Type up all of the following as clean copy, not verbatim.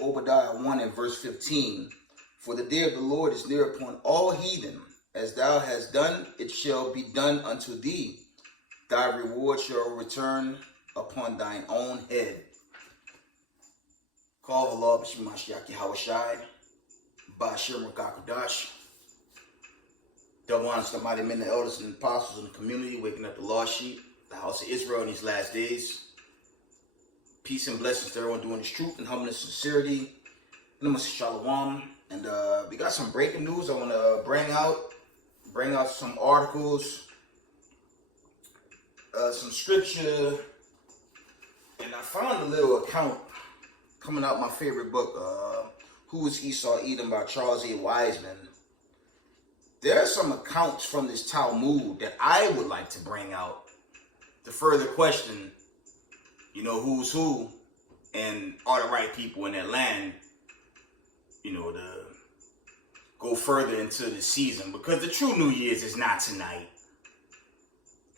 Obadiah 1 and verse 15. For the day of the Lord is near upon all heathen. As thou hast done, it shall be done unto thee. Thy reward shall return upon thine own head. Call the Lord B'Shem Hawashai, Ba'Shem Rakakudash. Double honors to the mighty men, the elders, and apostles in the community, waking up the lost sheep, the house of Israel in these last days. Peace and blessings to everyone doing this truth and humbleness and sincerity. Namaste Shalom. And we got some breaking news I want to bring out some articles, some scripture, and I found a little account coming out my favorite book, Who is Esau Edom by Charles A. Wiseman. There are some accounts from this Talmud that I would like to bring out to further question, who's who and are the right people in that land, to go further into the season, because the true New Year's is not tonight.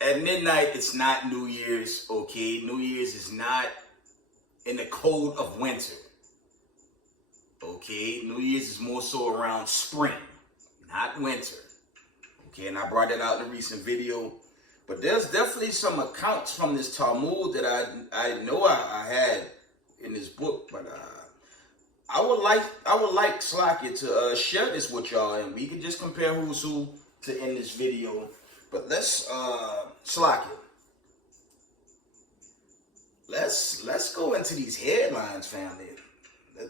At midnight, it's not New Year's, okay? New Year's is not in the cold of winter, okay? New Year's is more so around spring, not winter, okay? And I brought that out in a recent video. But there's definitely some accounts from this Talmud that I know I had in this book, but I would like Slakia to share this with y'all, and we can just compare who's who to end this video. But let's Slakia. Let's go into these headlines, family.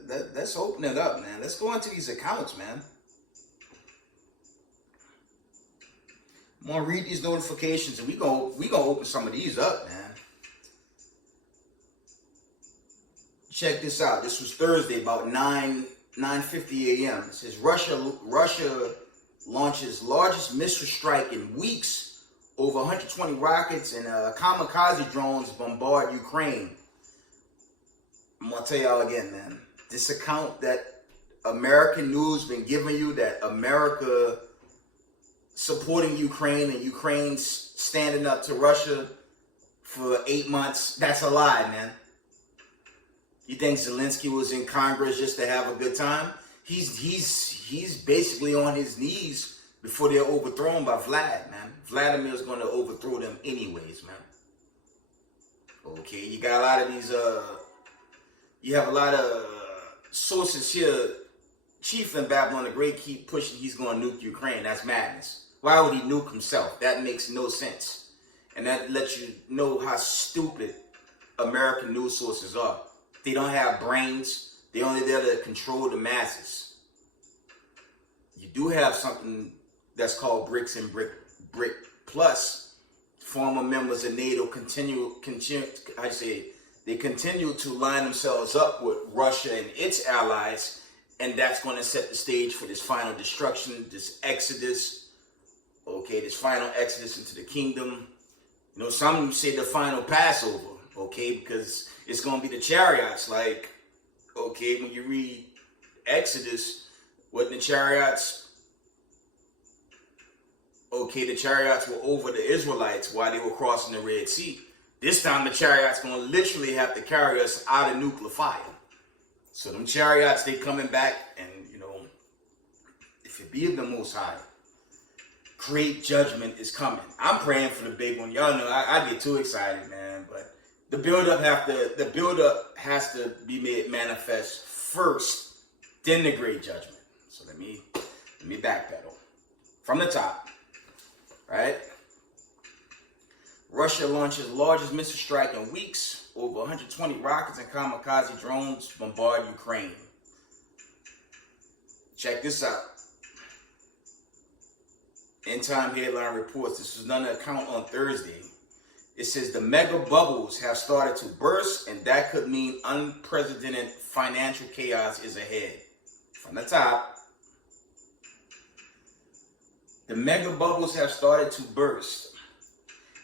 Let's open it up, man. Let's go into these accounts, man. I'm gonna read these notifications, and we gonna open some of these up, man. Check this out. This was Thursday, about 9:50 a.m. It says Russia launches largest missile strike in weeks. Over 120 rockets and kamikaze drones bombard Ukraine. I'm gonna tell y'all again, man. This account that American news been giving you, that America supporting Ukraine and Ukraine's standing up to Russia for 8 months, that's a lie, man. You think Zelensky was in Congress just to have a good time? He's basically on his knees before they're overthrown by Vlad, man. Vladimir's going to overthrow them anyways, man. Okay, you got a lot of these, you have a lot of sources here. Chief in Babylon the Great keep pushing he's going to nuke Ukraine. That's madness. Why would he nuke himself? That makes no sense. And that lets you know how stupid American news sources are. They don't have brains. They're only there to control the masses. You do have something that's called BRICS and BRIC Plus. Former members of NATO continue to line themselves up with Russia and its allies, and that's going to set the stage for this final destruction, this exodus. Okay, this final exodus into the kingdom. Some say the final Passover, okay, because it's going to be the chariots. Like, okay, when you read Exodus, what the chariots, okay, the chariots were over the Israelites while they were crossing the Red Sea. This time the chariots going to literally have to carry us out of nuclear fire. So them chariots, they coming back, and, if it be of the Most High, great judgment is coming. I'm praying for the big one. Y'all know I get too excited, man. But the build-up has to be made manifest first, then the great judgment. So let me backpedal from the top. Right? Russia launches largest missile strike in weeks. Over 120 rockets and kamikaze drones bombard Ukraine. Check this out. End Time headline reports, this was another account on Thursday. It says the mega bubbles have started to burst, and that could mean unprecedented financial chaos is ahead. From the top, the mega bubbles have started to burst,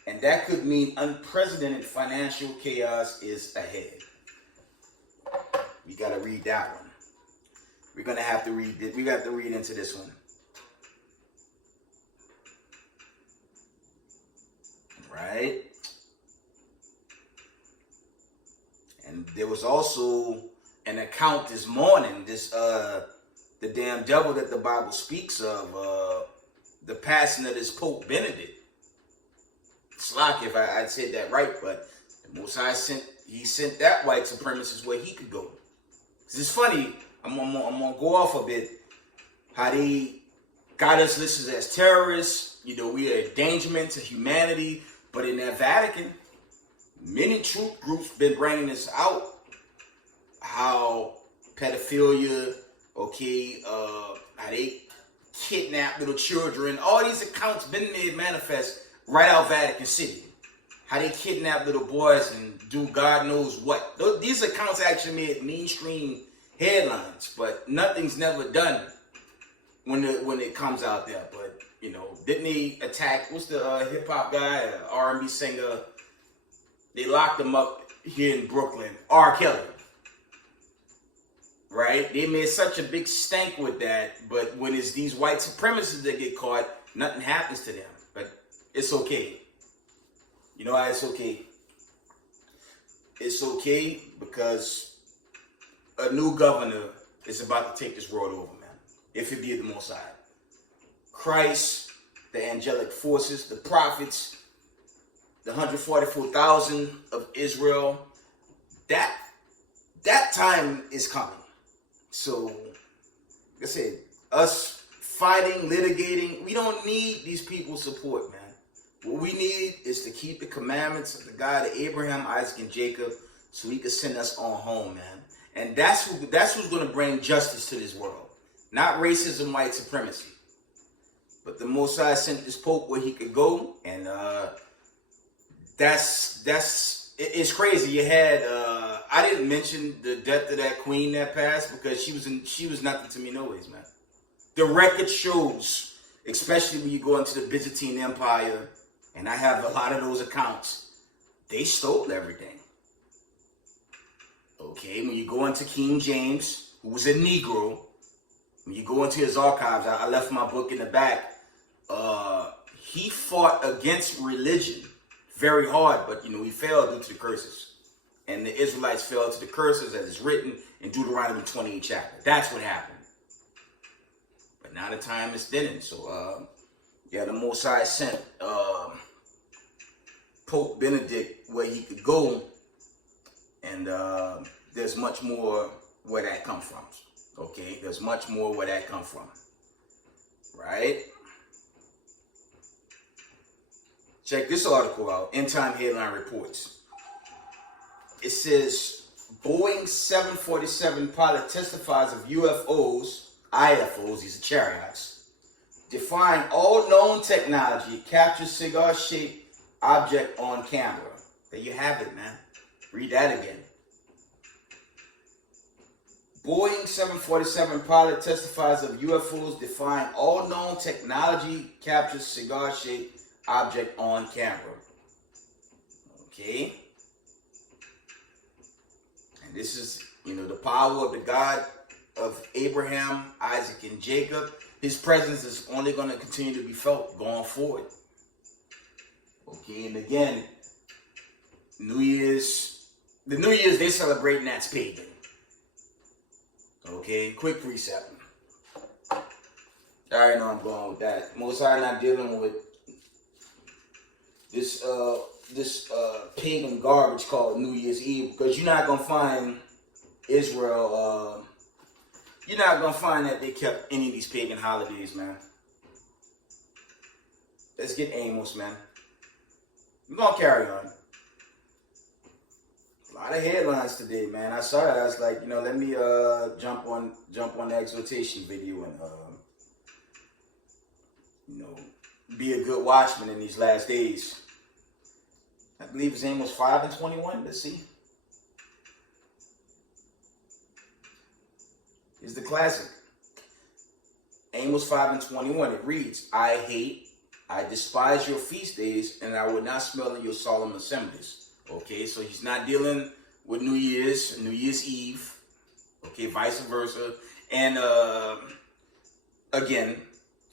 and that could mean unprecedented financial chaos is ahead. We got to read that one. We're going to have to read it. We got to read into this one. Right? And there was also an account this morning. The damn devil that the Bible speaks of, the passing of this Pope Benedict. Slack if I said that right, but the Most High sent that white supremacist where he could go. Cause it's funny. I'm gonna go off a bit. How they got us listed as terrorists. You know, we are a endangerment to humanity. But in that Vatican, many truth groups been bringing this out. How pedophilia, how they kidnap little children. All these accounts been made manifest right out Vatican City. How they kidnap little boys and do God knows what. These accounts actually made mainstream headlines, but nothing's never done when it comes out there. But you know, didn't they attack? What's the hip hop guy, R&B singer? They locked him up here in Brooklyn. R. Kelly, right? They made such a big stank with that, but when it's these white supremacists that get caught, nothing happens to them. But it's okay. You know why it's okay? It's okay because a new governor is about to take this world over, man. If it be the Most High. Christ, the angelic forces, the prophets, the 144,000 of Israel, that time is coming. So, like I said, us fighting, litigating, we don't need these people's support, man. What we need is to keep the commandments of the God of Abraham, Isaac, and Jacob so he can send us on home, man. And that's who's going to bring justice to this world. Not racism, white supremacy. But the Most High sent this Pope where he could go. And it's crazy. You had, I didn't mention the death of that queen that passed because she was nothing to me anyways, man. The record shows, especially when you go into the Byzantine Empire, and I have a lot of those accounts, they stole everything. Okay, when you go into King James, who was a Negro, when you go into his archives, I left my book in the back, he fought against religion very hard, but you know, he failed due to the curses. And the Israelites fell to the curses as it's written in Deuteronomy 28 chapter. That's what happened. But now the time is thinning. So, the Most High sent Pope Benedict where he could go. And there's much more where that come from. Okay? There's much more where that come from. Right? Check this article out. End Time Headline Reports. It says, Boeing 747 pilot testifies of UFOs, IFOs, these are chariots, defying all known technology, captures cigar-shaped object on camera. There you have it, man. Read that again. Boeing 747 pilot testifies of UFOs defying all known technology, captures cigar-shaped object on camera. Okay. And this is, the power of the God of Abraham, Isaac, and Jacob. His presence is only going to continue to be felt going forward. Okay, and again, the New Year's they celebrating that's pagan. Okay, quick precept. I already know I'm going with that. Most High not dealing with this pagan garbage called New Year's Eve, because you're not gonna find Israel. You're not gonna find that they kept any of these pagan holidays, man. Let's get Amos, man. We're gonna carry on. A lot of headlines today, man. I saw it. I was like, let me jump on the exhortation video and be a good watchman in these last days. I believe his name was 5:21. Let's see. It's the classic. Amos 5:21. It reads, I despise your feast days, and I will not smell in your solemn assemblies. Okay, so he's not dealing with New Year's Eve. Okay, vice versa. And again,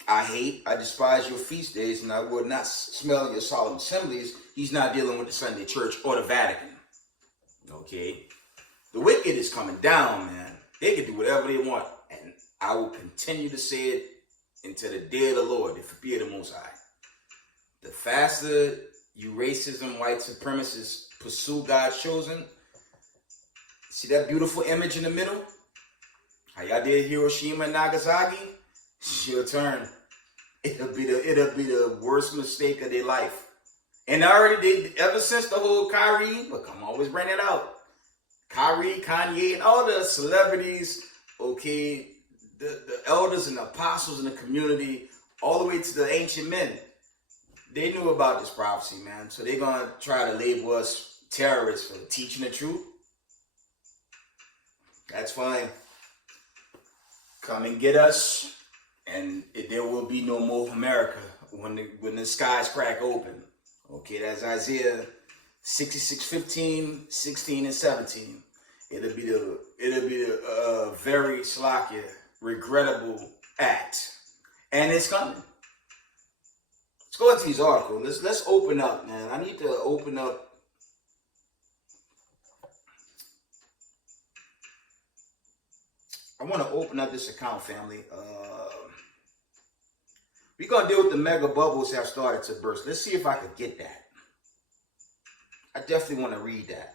I despise your feast days, and I will not smell in your solemn assemblies. He's not dealing with the Sunday church or the Vatican. Okay, the wicked is coming down, man. They can do whatever they want. And I will continue to say it until the day of the Lord, if it be the Most High. The faster you racism, white supremacists pursue God's chosen, see that beautiful image in the middle? How y'all did Hiroshima and Nagasaki? It's your turn. It'll be the worst mistake of their life. And I already did ever since the whole Kyrie, but come on, always bring it out. Kyrie, Kanye, and all the celebrities, okay, the elders and the apostles in the community, all the way to the ancient men. They knew about this prophecy, man. So they're going to try to label us terrorists for teaching the truth. That's fine. Come and get us, and there will be no more America when the skies crack open. Okay, that's Isaiah 66:15, 16, and 17. It'll be a very slacky, regrettable act, and it's coming. Let's go into these articles. Let's open up, man. I need to open up. I want to open up this account, family. We're going to deal with the mega bubbles that have started to burst. Let's see if I could get that. I definitely want to read that.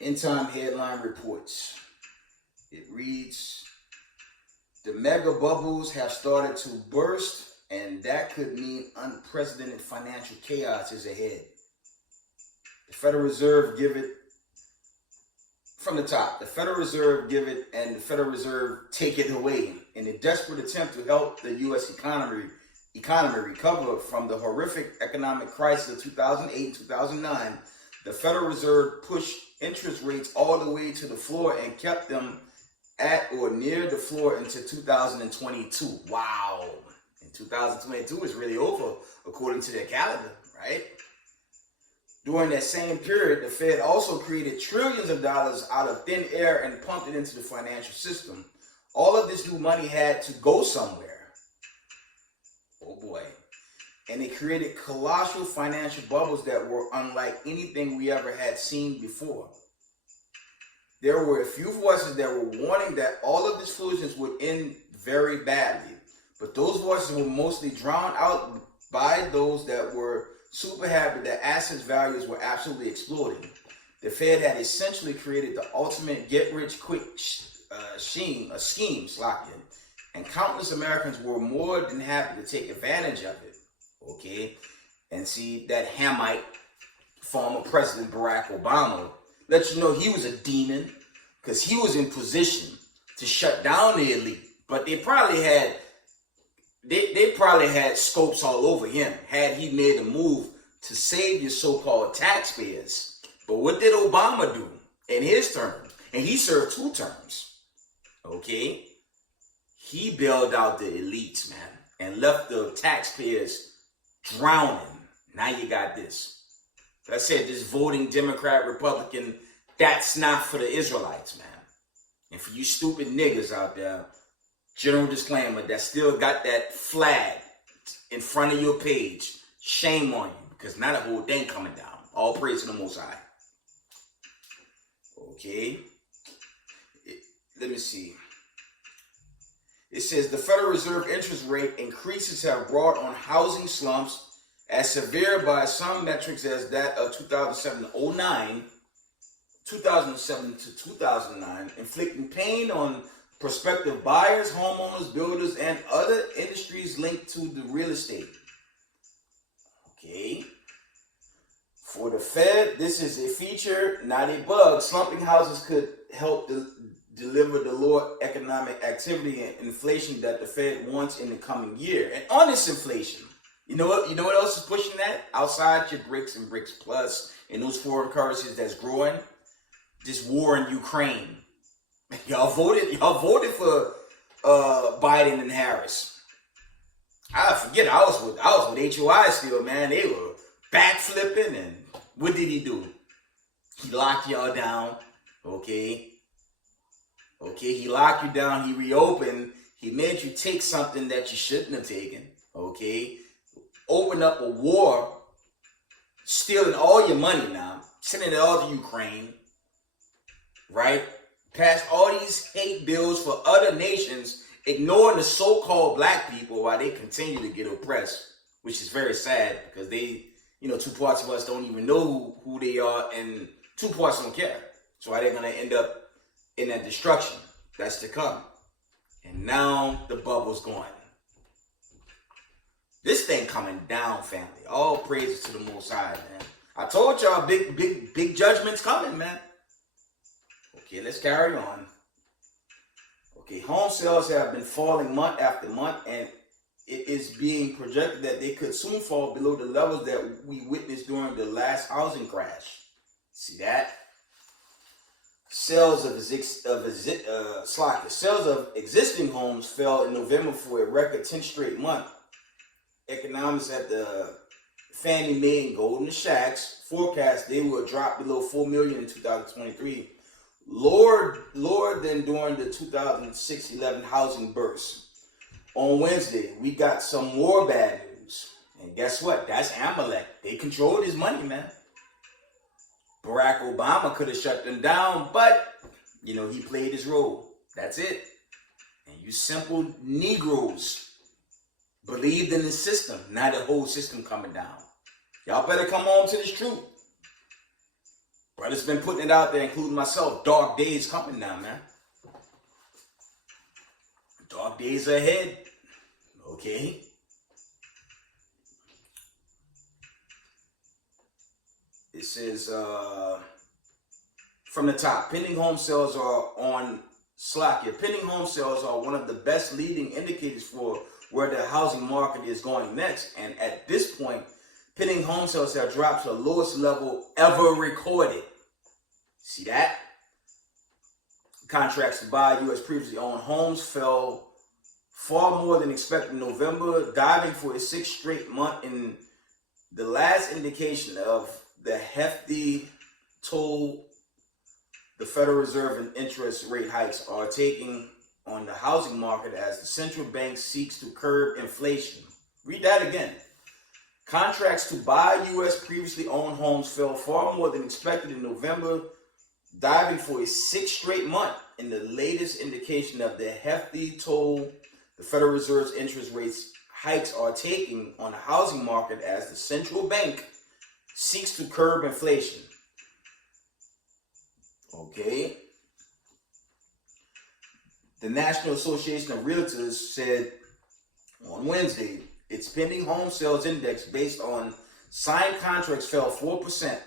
End time headline reports. It reads, the mega bubbles have started to burst, and that could mean unprecedented financial chaos is ahead. The Federal Reserve give it from the top. The Federal Reserve give it, and the Federal Reserve take it away in a desperate attempt to help the U.S. economy recover from the horrific economic crisis of 2008 and 2009. The Federal Reserve pushed interest rates all the way to the floor and kept them at or near the floor until 2022. Wow. And 2022 is really over, according to their calendar, right? During that same period, the Fed also created trillions of dollars out of thin air and pumped it into the financial system. All of this new money had to go somewhere. Oh boy. And it created colossal financial bubbles that were unlike anything we ever had seen before. There were a few voices that were warning that all of this foolishness would end very badly, but those voices were mostly drowned out by those that were super happy that assets values were absolutely exploding. The Fed had essentially created the ultimate get-rich-quick scheme, and countless Americans were more than happy to take advantage of it. Okay, and see that Hamite, former President Barack Obama, let you know he was a demon because he was in position to shut down the elite, but they probably had scopes all over him had he made a move to save your so-called taxpayers. But what did Obama do in his term? And he served 2 terms. Okay, he bailed out the elites, man, and left the taxpayers drowning. Now you got this. Like I said, this voting Democrat, Republican, that's not for the Israelites, man. And for you stupid niggas out there, general disclaimer, that still got that flag in front of your page, shame on you, because now the whole thing coming down. All praise to the Most High. Okay. Let me see. It says the Federal Reserve interest rate increases have brought on housing slumps as severe by some metrics as that of 2007 to 2009, inflicting pain on prospective buyers, homeowners, builders, and other industries linked to the real estate. Okay. For the Fed, this is a feature, not a bug. Slumping houses could help deliver the lower economic activity and inflation that the Fed wants in the coming year. And on this inflation, you know what else is pushing that? Outside your BRICS and BRICS Plus and those foreign currencies that's growing, this war in Ukraine. Y'all voted for Biden and Harris. I forget, I was with HOI still, man. They were backflipping, and what did he do? He locked y'all down, okay? Okay, he locked you down, he reopened, he made you take something that you shouldn't have taken, okay? Opened up a war, stealing all your money now, sending it all to Ukraine, right? Passed all these hate bills for other nations, ignoring the so-called black people while they continue to get oppressed, which is very sad because they, two parts of us don't even know who they are, and two parts don't care. So why they're going to end up in that destruction that's to come. And now the bubble's going. This thing coming down, family. All praises to the Most High, man. I told y'all big judgments coming, man. Okay, let's carry on. Okay, home sales have been falling month after month, and it is being projected that they could soon fall below the levels that we witnessed during the last housing crash. See that? Sales of existing homes fell in November for a record 10 straight month. Economists at the Fannie Mae and Golden Sachs forecast they will drop below 4 million in 2023, lower than during the 2006-11 housing burst. On Wednesday, we got some more bad news. And guess what? That's Amalek. They controlled his money, man. Barack Obama could have shut them down, but, he played his role. That's it. And you simple Negroes believed in the system, not the whole system coming down. Y'all better come on to this truth. Brother's been putting it out there, including myself. Dark days coming now, man. Dark days ahead. Okay. It says from the top, pending home sales are on slack here. Pending home sales are one of the best leading indicators for where the housing market is going next. And at this point, pending home sales have dropped to the lowest level ever recorded. See that? Contracts to buy U.S. previously owned homes fell far more than expected in November, diving for a 6th straight month in the last indication of the hefty toll the Federal Reserve and interest rate hikes are taking on the housing market as the central bank seeks to curb inflation. Read that again. Contracts to buy U.S. previously owned homes fell far more than expected in November, diving for a 6th straight month in the latest indication of the hefty toll the Federal Reserve's interest rates hikes are taking on the housing market as the central bank seeks to curb inflation. Okay. The National Association of Realtors said on Wednesday its pending home sales index based on signed contracts fell 4%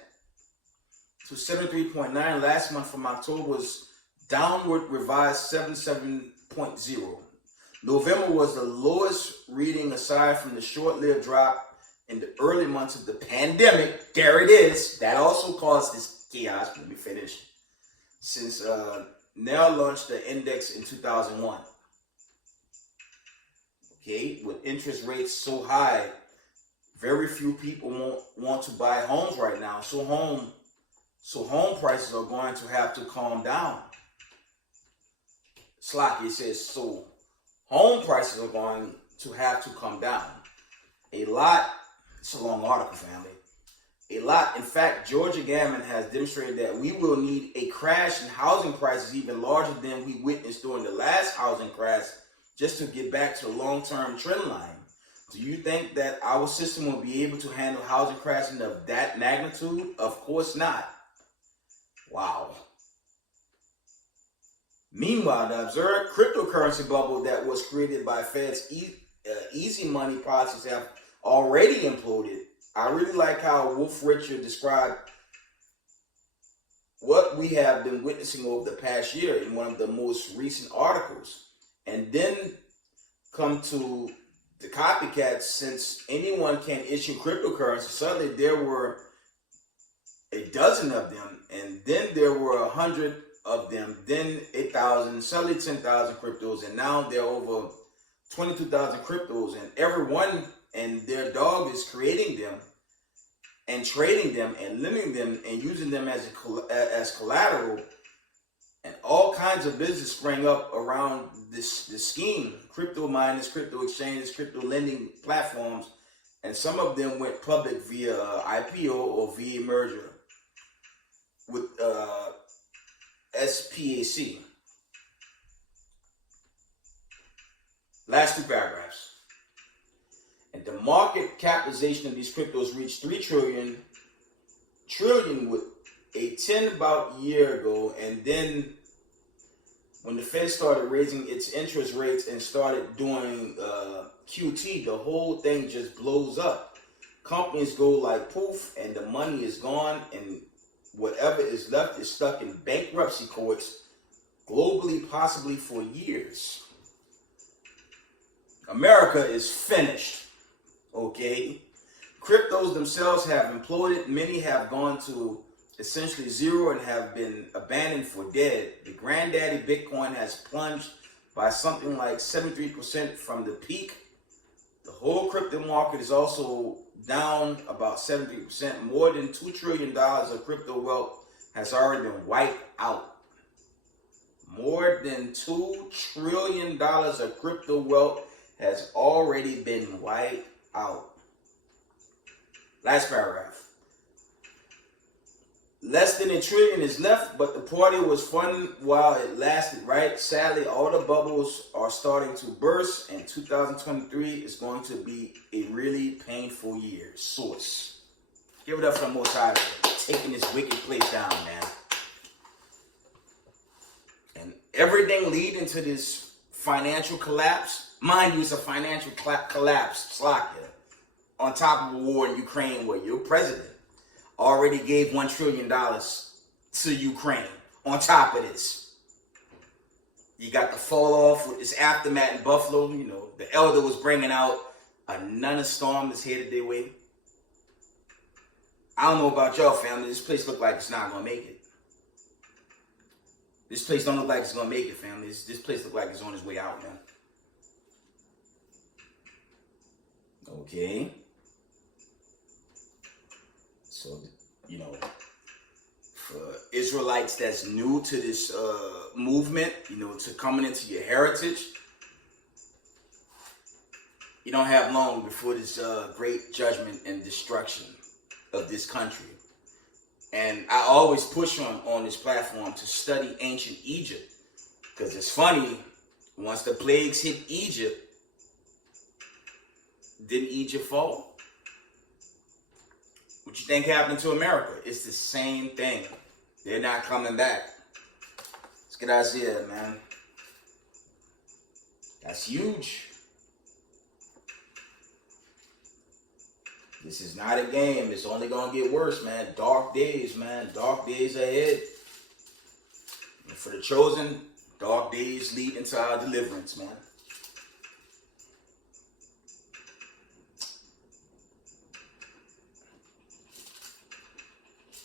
to 73.9 last month from October's downward revised 77.0. November was the lowest reading aside from the short-lived drop in the early months of the pandemic. There it is. That also caused this chaos. Let me finish. Since NAR launched the index in 2001. Okay, with interest rates so high, very few people want to buy homes right now. So home prices are going to have to calm down. Slocky says so. Home prices are going to have to come down. It's a long article, family. In fact, Georgia Gammon has demonstrated that we will need a crash in housing prices even larger than we witnessed during the last housing crash just to get back to the long-term trend line. Do you think that our system will be able to handle housing crashing of that magnitude? Of course not. Wow. Meanwhile, the observed cryptocurrency bubble that was created by Fed's easy money policies have already imploded. I really like how Wolf Richard described what we have been witnessing over the past year in one of the most recent articles. And then come to the copycats, since anyone can issue cryptocurrency. Suddenly there were a dozen of them, and then there were 100 of them, then 8,000, suddenly 10,000 cryptos, and now there are over 22,000 cryptos, and everyone and their dog is creating them and trading them and lending them and using them as collateral, and all kinds of business sprang up around this scheme. Crypto miners, crypto exchanges, crypto lending platforms, and some of them went public via IPO or via merger. SPAC. Last two paragraphs. And the market capitalization of these cryptos reached 3 trillion with a 10 about year ago. And then when the Fed started raising its interest rates and started doing QT, the whole thing just blows up. Companies go like poof, and the money is gone, and whatever is left is stuck in bankruptcy courts globally, possibly for years. America is finished. Okay? Cryptos themselves have imploded. Many have gone to essentially zero and have been abandoned for dead. The granddaddy Bitcoin has plunged by something like 73% from the peak. The whole crypto market is also down about 73%. More than $2 trillion of crypto wealth has already been wiped out. More than $2 trillion of crypto wealth has already been wiped out. Last paragraph. Less than $1 trillion is left, but the party was fun while it lasted, right? Sadly, all the bubbles are starting to burst, and 2023 is going to be a really painful year. Source. Give it up for the Most High, taking this wicked place down, man. And everything leading to this financial collapse, mind you, it's a financial collapse, Slovakia, on top of a war in Ukraine where your president already gave $1 trillion to Ukraine on top of this. You got the fall off with this aftermath in Buffalo. You know, the elder was bringing out another storm that's headed their way. I don't know about y'all, family. This place look like it's not going to make it. This place don't look like it's going to make it, family. This place look like it's on its way out, man. Okay. So, you know, for Israelites that's new to this movement, you know, to coming into your heritage, you don't have long before this great judgment and destruction of this country. And I always push on this platform to study ancient Egypt, because it's funny, once the plagues hit Egypt, didn't Egypt fall? What you think happened to America? It's the same thing. They're not coming back. Let's get Isaiah, man. That's huge. This is not a game. It's only going to get worse, man. Dark days, man. Dark days ahead. And for the chosen, dark days lead into our deliverance, man.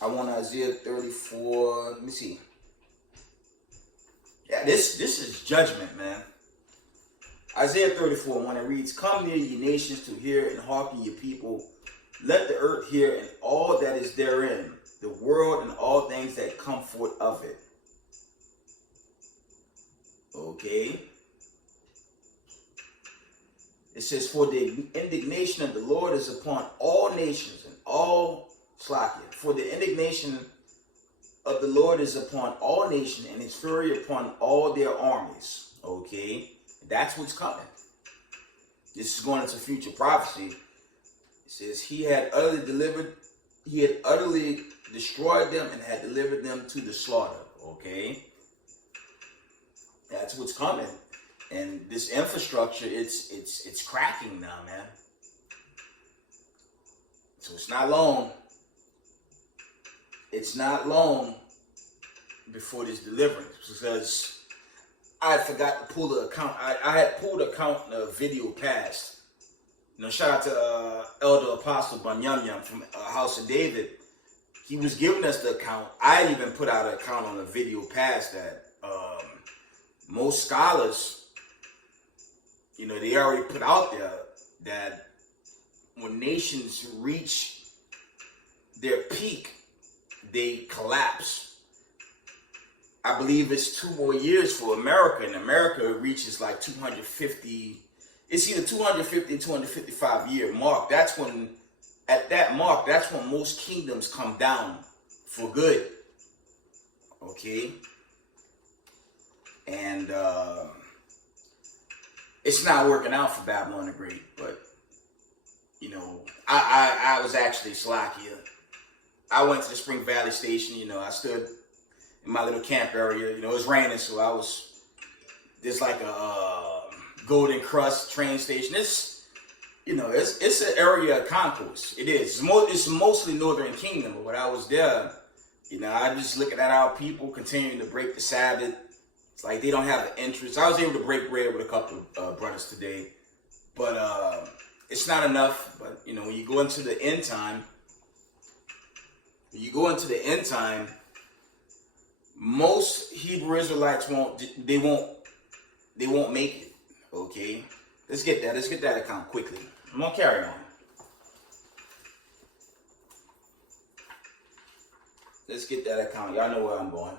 I want Isaiah 34. Let me see. Yeah, this is judgment, man. Isaiah 34, when it reads, "Come near, ye nations, to hear, and hearken, ye people. Let the earth hear, and all that is therein, the world and all things that come forth of it." Okay. It says, "For the indignation of the Lord is upon all nations and all Slakia. For the indignation of the Lord is upon all nations, and his fury upon all their armies." Okay, that's what's coming. This is going into future prophecy. It says he had utterly destroyed them and had delivered them to the slaughter. Okay, that's what's coming. And this infrastructure, it's cracking now, man. So it's not long. It's not long before this deliverance, because I forgot to pull the account. I had pulled the account in a video past. You know, shout out to Elder Apostle Banyamyam from House of David. He was giving us the account. I even put out an account on a video past that most scholars, you know, they already put out there that when nations reach their peak, they collapse. I believe it's 2 more years for America, and America reaches like 250. It's either 250 and 255 year mark. That's when, at that mark, that's when most kingdoms come down for good. Okay, And it's not working out for Babylon the Great. But, you know, I was actually Slovakia. I went to the Spring Valley Station. You know, I stood in my little camp area. You know, it was raining, so I was, there's like a Golden Crust train station. It's, you know, it's an area of concourse. It is. It's mostly Northern Kingdom, but when I was there, you know, I just looking at our people continuing to break the Sabbath. It's like they don't have an interest. I was able to break bread with a couple of brothers today, but it's not enough. But, you know, when you go into the end time, most Hebrew Israelites won't make it. Okay, let's get that account quickly. I'm gonna carry on. Let's get that account. Y'all know where I'm going.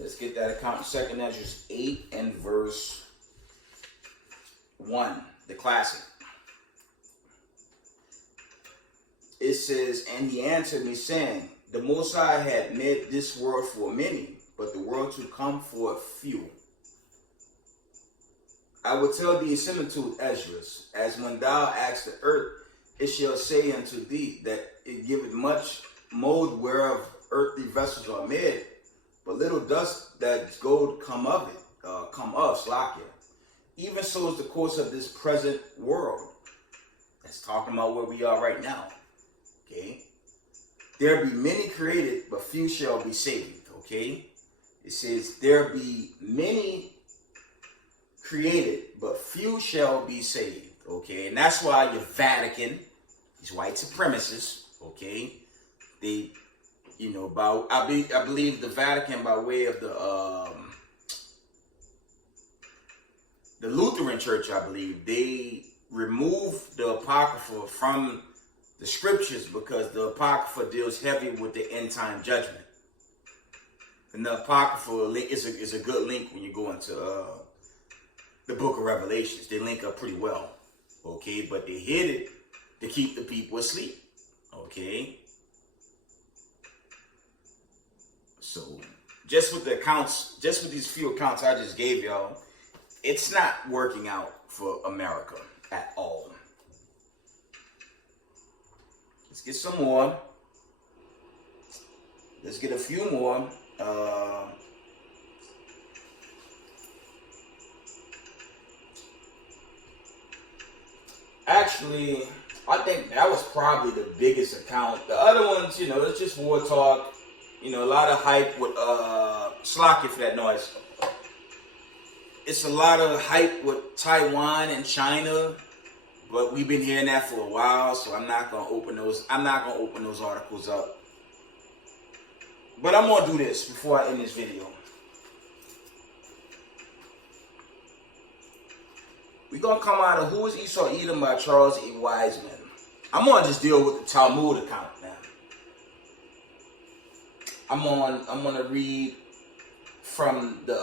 Let's get that account. 2nd Ezra 8 and verse 1, the classic. It says, and he answered me, saying, the Most High had made this world for many, but the world to come for a few. I will tell thee a similitude, Esdras, as when thou askest the earth, it shall say unto thee that it giveth much mold whereof earthly vessels are made, but little dust that gold come of Slakia. Even so is the course of this present world. That's talking about where we are right now. Okay, there be many created, but few shall be saved. Okay, it says there be many created, but few shall be saved. Okay, and that's why your Vatican, these white supremacists, okay, they, you know, I believe the Vatican, by way of the Lutheran Church, I believe they removed the Apocrypha from the scriptures because the Apocrypha deals heavy with the end time judgment. And the Apocrypha is a good link when you go into the book of Revelations. They link up pretty well. Okay, but they hid it to keep the people asleep. Okay. So just with the accounts, just with these few accounts I just gave y'all, it's not working out for America at all. Let's get some more. Let's get a few more. Actually, I think that was probably the biggest account. The other ones, you know, it's just war talk. You know, a lot of hype with Slocky for that noise. It's a lot of hype with Taiwan and China. But we've been hearing that for a while, so I'm not gonna open those articles up. But I'm gonna do this before I end this video. We're gonna come out of Who is Esau Edom by Charles E. Wiseman. I'm gonna just deal with the Talmud account now. I'm gonna read from the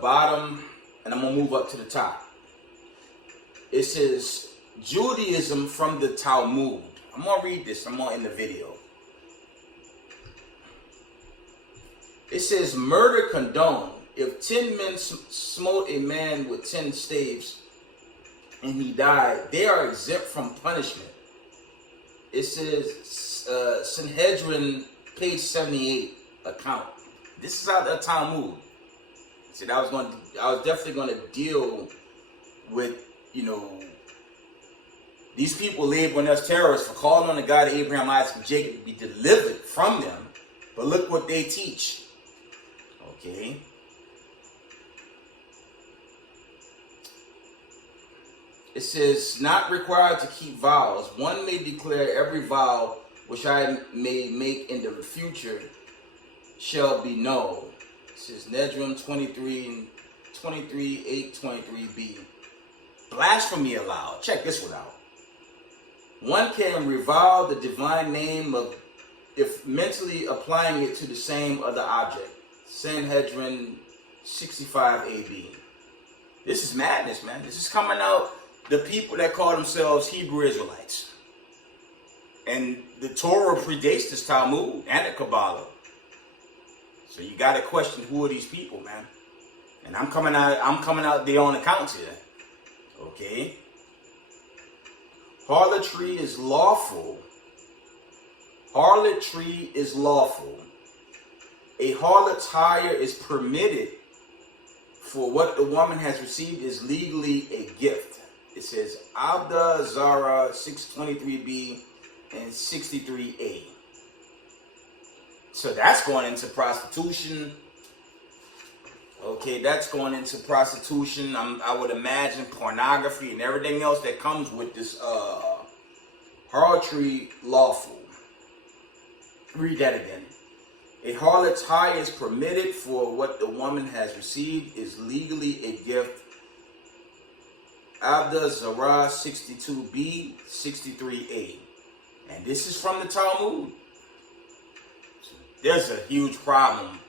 bottom. And I'm going to move up to the top. It says, Judaism from the Talmud. I'm going to read this. I'm going to end the video. It says, murder condoned. If 10 men smote a man with 10 staves and he died, they are exempt from punishment. It says, Sanhedrin, page 78, account. This is out of the Talmud. See, I was definitely going to deal with, you know, these people labeling us terrorists for calling on the God of Abraham, Isaac, and Jacob to be delivered from them. But look what they teach. Okay. It says, not required to keep vows. One may declare every vow which I may make in the future shall be null. It says Nedrim 23, 8, 23b. Blasphemy allowed. Check this one out. One can revile the divine name of if mentally applying it to the same other object. Sanhedrin 65 AB. This is madness, man. This is coming out the people that call themselves Hebrew Israelites. And the Torah predates this Talmud and the Kabbalah. So you got to question, who are these people, man? And I'm coming out there on accounts here. Okay? Harlotry is lawful. Harlotry is lawful. A harlot's hire is permitted, for what the woman has received is legally a gift. It says Abda Zara 623b and 63a. So that's going into prostitution. Okay, that's going into prostitution. I would imagine pornography and everything else that comes with this harlotry lawful. Read that again. A harlot's hire is permitted, for what the woman has received is legally a gift. Abda Zara 62b, 63a. And this is from the Talmud. There's a huge problem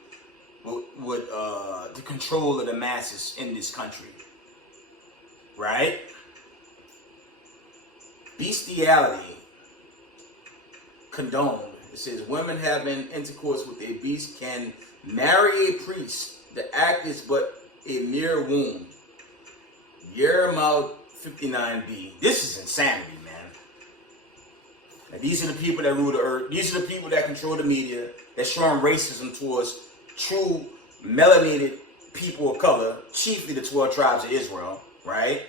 with the control of the masses in this country. Right? Bestiality condoned. It says women having intercourse with a beast can marry a priest. The act is but a mere wound. Yeremot 59b. This is insanity, man. Now, these are the people that rule the earth. These are the people that control the media, that's showing racism towards true melanated people of color, chiefly the 12 tribes of Israel, right?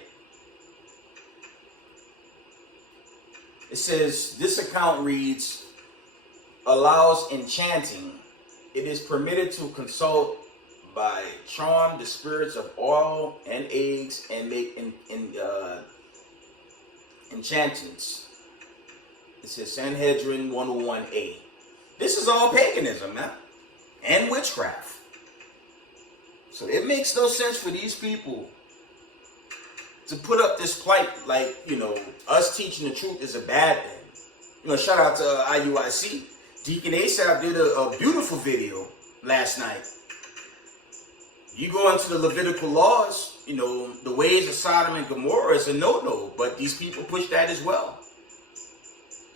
It says, this account reads, allows enchanting. It is permitted to consult by charm the spirits of oil and eggs and make enchantments. It says Sanhedrin 101a. This is all paganism, man, and witchcraft. So it makes no sense for these people to put up this plight like, us teaching the truth is a bad thing. Shout out to IUIC. Deacon Asaph did a beautiful video last night. You go into the Levitical laws, the ways of Sodom and Gomorrah is a no-no, but these people push that as well.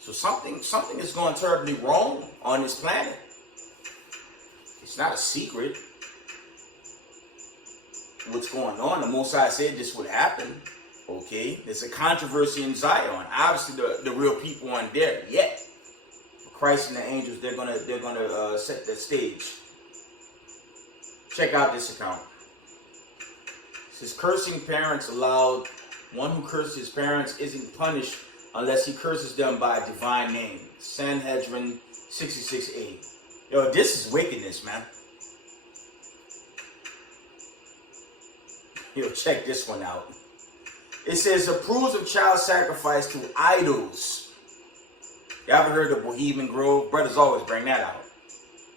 So something is going terribly wrong on this planet. It's not a secret what's going on. The Most High said this would happen. Okay, there's a controversy in Zion. Obviously, the real people aren't there yet. Christ and the angels, they're gonna set the stage. Check out this account. It says cursing parents allowed. One who curses his parents isn't punished unless he curses them by a divine name. Sanhedrin 66a. Yo, this is wickedness, man. Yo, check this one out. It says approves of child sacrifice to idols. Y'all ever heard of Bohemian Grove? Brothers always bring that out.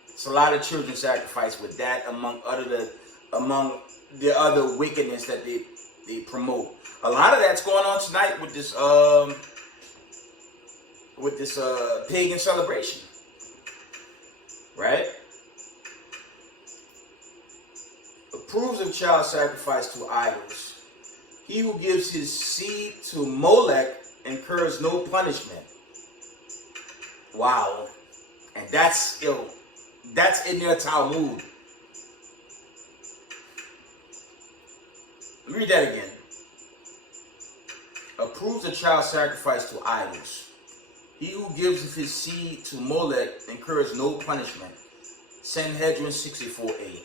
It's a lot of children sacrifice with that, among the other wickedness that they promote. A lot of that's going on tonight with this pagan celebration, right? Approves of child sacrifice to idols. He who gives his seed to Molech incurs no punishment. Wow. And that's in their Talmud. Read that again. Approves a child sacrifice to idols. He who gives of his seed to Molech incurs no punishment. Sanhedrin 64a.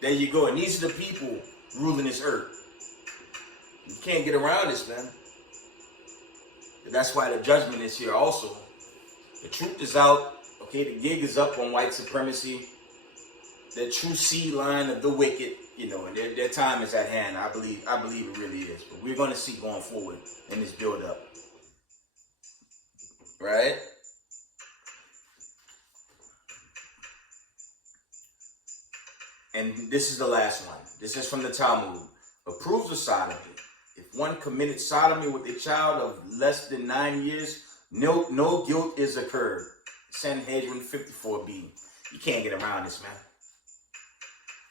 There you go. And these are the people ruling this earth. You can't get around this, man. And that's why the judgment is here also. The truth is out. Okay, the gig is up on white supremacy. The true seed line of the wicked, and their time is at hand. I believe it really is. But we're going to see going forward in this build-up. Right? And this is the last one. This is from the Talmud. Approves of sodomy. If one committed sodomy with a child of less than 9 years, no guilt is occurred. Sanhedrin 54b. You can't get around this, man.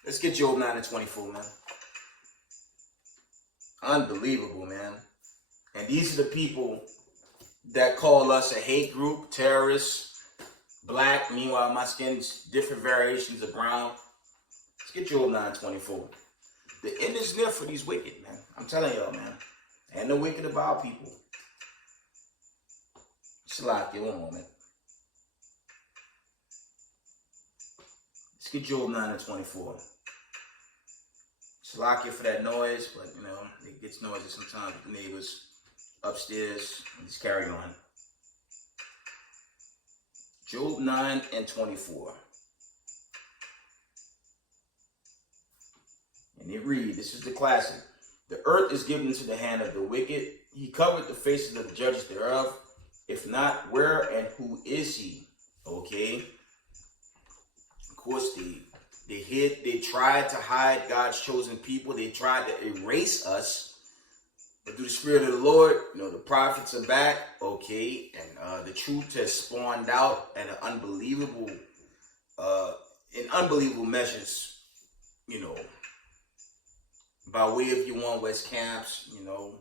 Let's get Job 9 and 24, man. Unbelievable, man. And these are the people that call us a hate group, terrorists, black. Meanwhile, my skin's different variations of brown. Let's get Job 9:24. The end is near for these wicked, man. I'm telling y'all, man. And the wicked about people. Salakia, one moment. Let's get Job 9:24. Salakia for that noise, but you know, it gets noisy sometimes with the neighbors upstairs. Let's carry on. Job 9:24. And it reads, this is the classic. The earth is given into the hand of the wicked. He covered the faces of the judges thereof. If not, where and who is he? Okay. Of course, they tried to hide God's chosen people. They tried to erase us. But through the Spirit of the Lord, you know, the prophets are back. Okay. And the truth has spawned out at an unbelievable, in unbelievable measures, you know, by way of your One West camps, you know.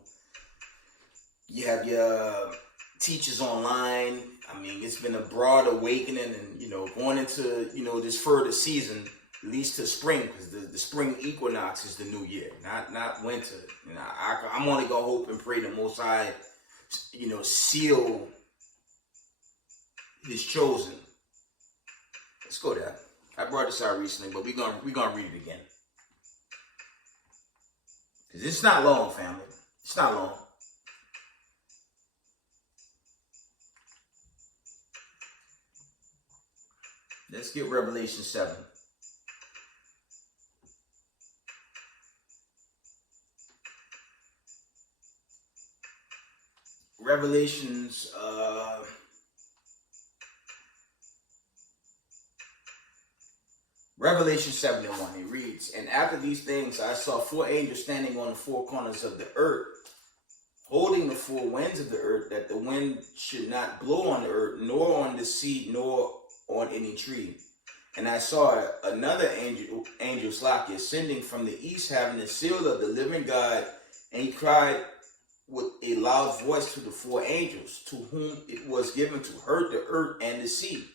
You have your teachers online. I mean, it's been a broad awakening, and, you know, going into, you know, this further season, at least to spring, because the spring equinox is the new year, not winter. You know, I'm only going to hope and pray the Most High, you know, seal his chosen. Let's go there. I brought this out recently, but we're gonna read it again. Because it's not long, family. It's not long. Let's get Revelation 7. Revelation 7:1, it reads, and after these things I saw 4 angels standing on the 4 corners of the earth, holding the 4 winds of the earth, that the wind should not blow on the earth, nor on the sea, nor on any tree. And I saw another angel Slakia, ascending from the east, having the seal of the living God, and he cried with a loud voice to the 4 angels, to whom it was given to hurt the earth and the sea,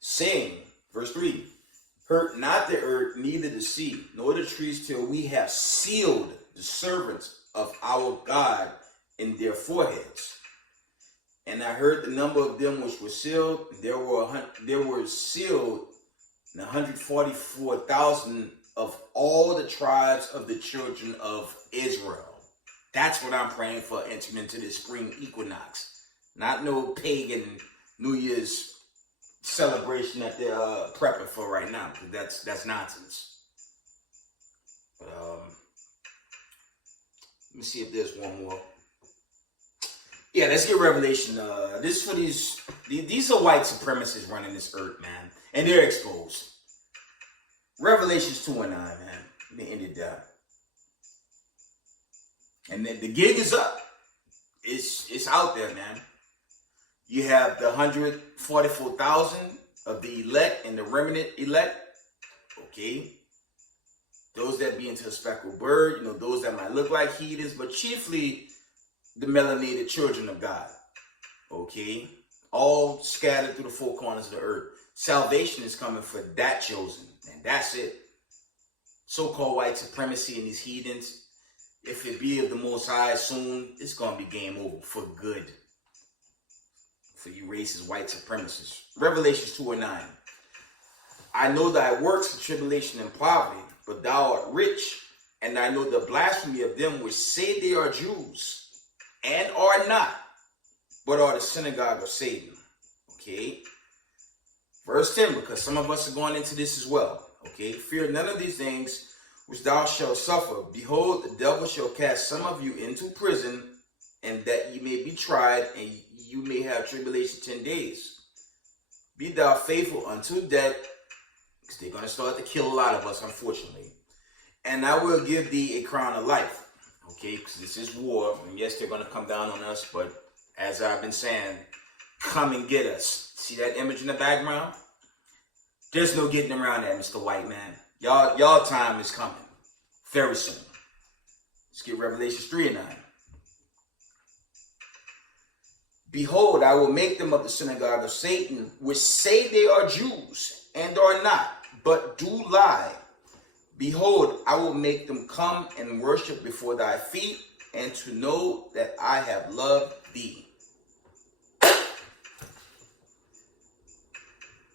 saying, verse 3, hurt not the earth, neither the sea, nor the trees, till we have sealed the servants of our God in their foreheads. And I heard the number of them which were sealed. There were sealed 144,000 of all the tribes of the children of Israel. That's what I'm praying for entering into this spring equinox. Not no pagan New Year's celebration that they're prepping for right now, because that's nonsense. But let me see if there's one more. Yeah, let's get Revelation. This for these are white supremacists running this earth, man, and they're exposed. Revelations 2:9, man. They ended that, and then the gig is up. It's out there, man. You have the 144,000 of the elect and the remnant elect. Okay. Those that be into a speckled bird, you know, those that might look like heathens, but chiefly the melanated children of God. Okay. All scattered through the 4 corners of the earth. Salvation is coming for that chosen. And that's it. So-called white supremacy and these heathens, if it be of the Most High soon, it's going to be game over for good. For you racist white supremacists. Revelations 2:9. I know thy works of tribulation and poverty, but thou art rich, and I know the blasphemy of them which say they are Jews, and are not, but are the synagogue of Satan. Okay. Verse 10, because some of us are going into this as well. Okay. Fear none of these things which thou shalt suffer. Behold, the devil shall cast some of you into prison, and that ye may be tried, and you may have tribulation 10 days. Be thou faithful unto death, because they're going to start to kill a lot of us, unfortunately. And I will give thee a crown of life. Okay, because this is war. And yes, they're going to come down on us, but as I've been saying, come and get us. See that image in the background? There's no getting around that, Mr. White Man. Y'all time is coming very soon. Let's get Revelation 3:9. Behold, I will make them of the synagogue of Satan, which say they are Jews, and are not, but do lie. Behold, I will make them come and worship before thy feet, and to know that I have loved thee.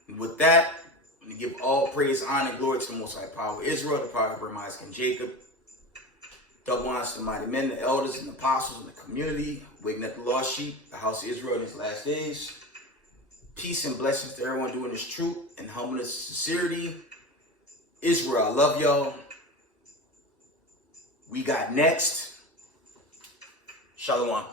And with that, I'm going to give all praise, honor, and glory to the Most High Power of Israel, the power of Abraham, Isaac, and Jacob. Double honors to the mighty men, the elders, and the apostles in the community, waking up the lost sheep, the house of Israel in these last days. Peace and blessings to everyone doing this truth and humbleness and sincerity. Israel, I love y'all. We got next. Shalom.